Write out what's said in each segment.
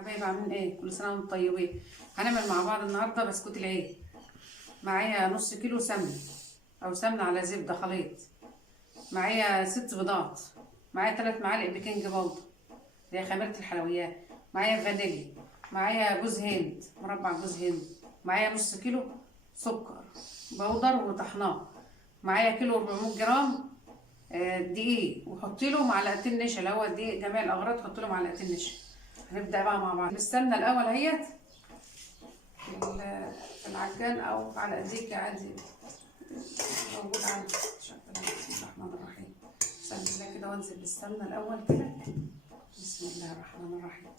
حبايبي عاملين ايه؟ كل سنه وانتم طيبين. هنعمل مع بعض النهارده بسكوت العيد. معايا نص كيلو سمنه او سمنه على زبده خليط. معايا 6 بيضات. معايا 3 معالق بيكنج باودر اللي هي خميره الحلويات. معايا فانيليا. معايا جوز هند، مربع جوز هند. معايا نص كيلو سكر بودر وطحناه. معايا كيلو 400 جرام دقيق، وحطي له معلقتين نشا اللي هو الدقيق جميع الاغراض، حطي له معلقتين نشا. هنبدا بقى مع بعض. السمنه الاول اهيت في العجان او على ايديك عادي موجود عندك. بسم الله الرحمن الرحيم. بسم الله كده وانزل بالسمنه الاول كده. بسم الله الرحمن الرحيم.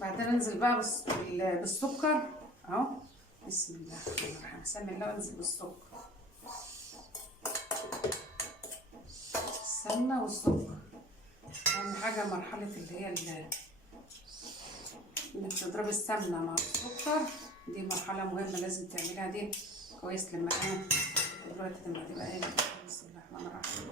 بعدين انزل بقى بالسكر اهو. بسم الله الرحمن الرحيم. اسمي الله وانزل بالسكر. السمنه والسكر اهم حاجه مرحله اللي هي انك تضربي السمنه مع السكر. دي مرحله مهمه لازم تعمليها دي كويس. لما انا دلوقتي لما تبقى ايه. بسم الله الرحمن الرحيم.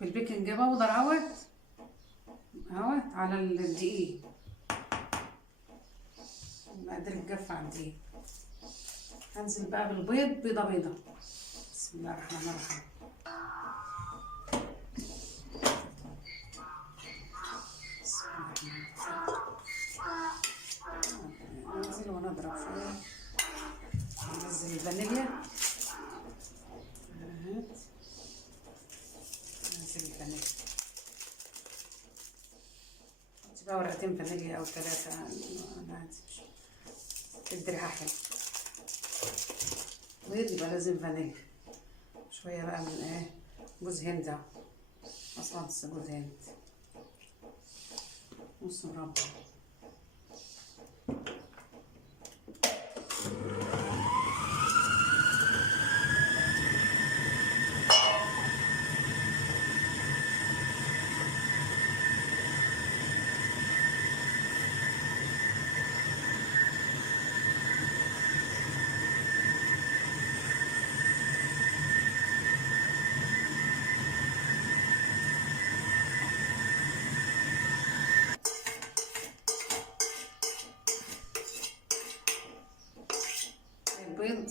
بالبيكنج باودر اهوت على الدقيق. المقادير الجافة على الدقيق. هنزل بقى بالبيض بيضة بيضة. بسم الله الرحمن الرحيم. بسم الله الرحمن الرحيم. انزل ونضرب فيها. ننزل الفانيليا. ننزل الفانيليا. بقى ورقتين فانيليا او 3 تدي ريحه حلوه. بيض يبقى لازم فانيليا. شويه بقى من ايه جوز هند اهو. اصلا جوز هند نص مربع. البيض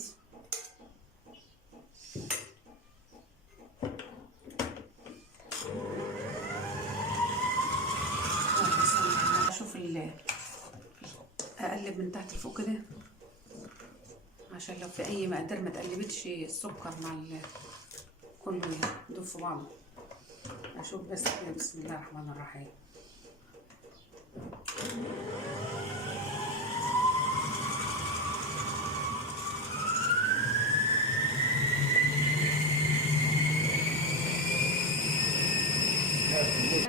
اشوف اقلب من تحت لفوق كده عشان لو في اي مقدار ما تقلبتش السكر مع كله يدوب في بعضه. اشوف بس كده. بسم الله الرحمن الرحيم.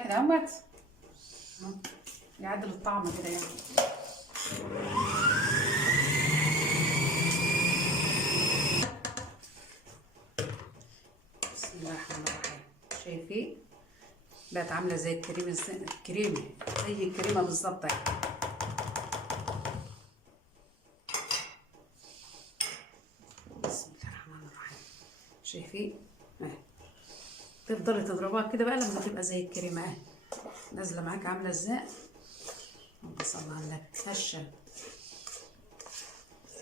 كده اهوت يعدل الطعم كده يعني. بسم الله الرحمن الرحيم. شايفين بقت عامله زي الكريمه زي الكريمه بالظبط اهي. بسم الله الرحمن الرحيم. شايفين اهي. تفضلي تضربها كده بقى لما تبقى زي الكريمه اهي نازله معاك عامله ازاي. بس الله على النبي هشه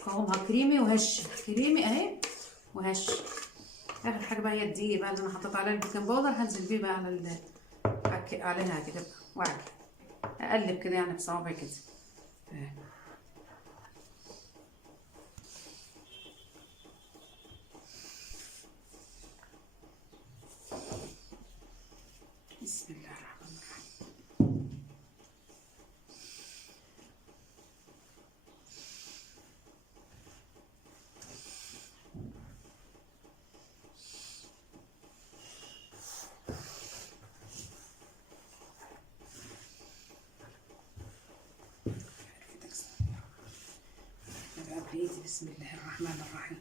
قوامها كريمي وهشه كريمي اهي وهشه. اخر حاجه بقى هي الدقيق بقى اللي انا حطيت عليها البيكنج باودر. هنزل بيه بقى عليها كده واعجن اقلب كده يعني بصوابعي كده. بسم الله الرحمن الرحيم. بإيدي بسم الله الرحمن الرحيم.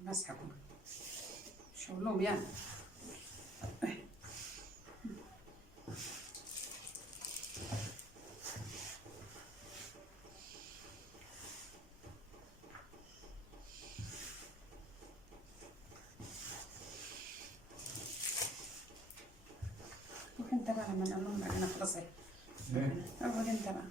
مسحة كله مش هقول لهم يعني. روح انت بقى لما نقول لهم انا خلاص اهي. اقعد انت بقى.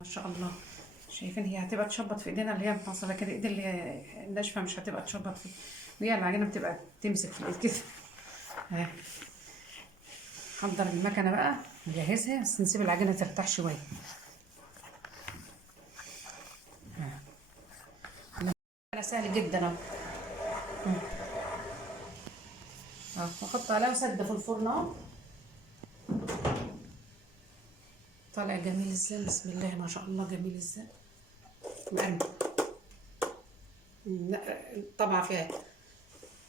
ما شاء الله. شايفين هي هتبقى تشبط في ايدينا اللي هي متعصبه كده، ايد اللي هي الناشفه مش هتبقى تشبط في، وهي العجينه بتبقى تمسك في الايد كده. اهي حضر المكنه بقى نجهزها، بس نسيب العجينه ترتاح شويه. انا سهل جدا اهو. واحط عليها وسد في الفرن اهو. طالع جميل ازاي، بسم الله ما شاء الله، جميل ازاي مقرمش. طبعا فيها.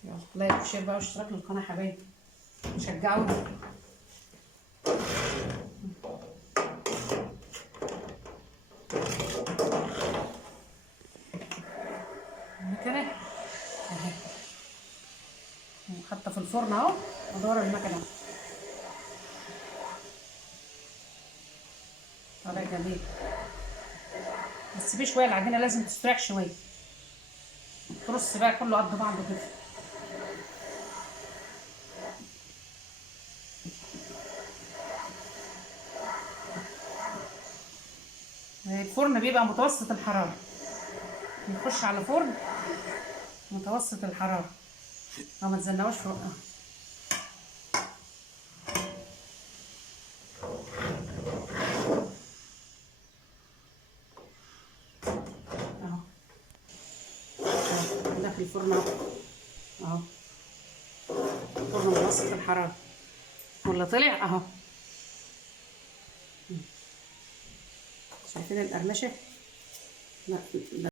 يلا لايك وشير بقى واشتراك للقناه حبايبي، شجعوني. المكنه اهي حاطه في الفرن اهو، ادور المكنه. طالع جميل، بس سيبيه شويه، العجينه لازم تستريح شويه. ترص بقى كله قد بعضه كده. الفرن بيبقى متوسط الحراره. نخش على فرن متوسط الحرارة ما تزنقوش فوقها. اهو ده في الفرن اهو، فرن متوسط الحرارة ولا طلع اهو. شايفين القرمشة؟ لا